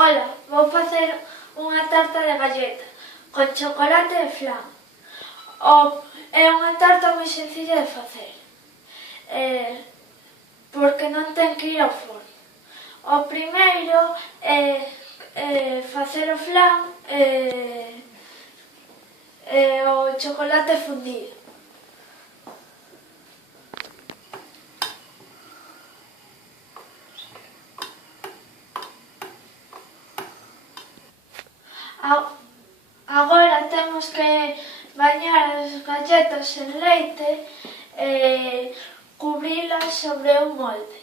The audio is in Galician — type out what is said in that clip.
Ola, vou facer unha tarta de galleta con chocolate e flan. É unha tarta moi sencilla de facer, porque non ten que ir ao forno. O primeiro é facer o flan e o chocolate fundido. Agora temos que bañar as galletas en leite e cubrilas sobre un molde.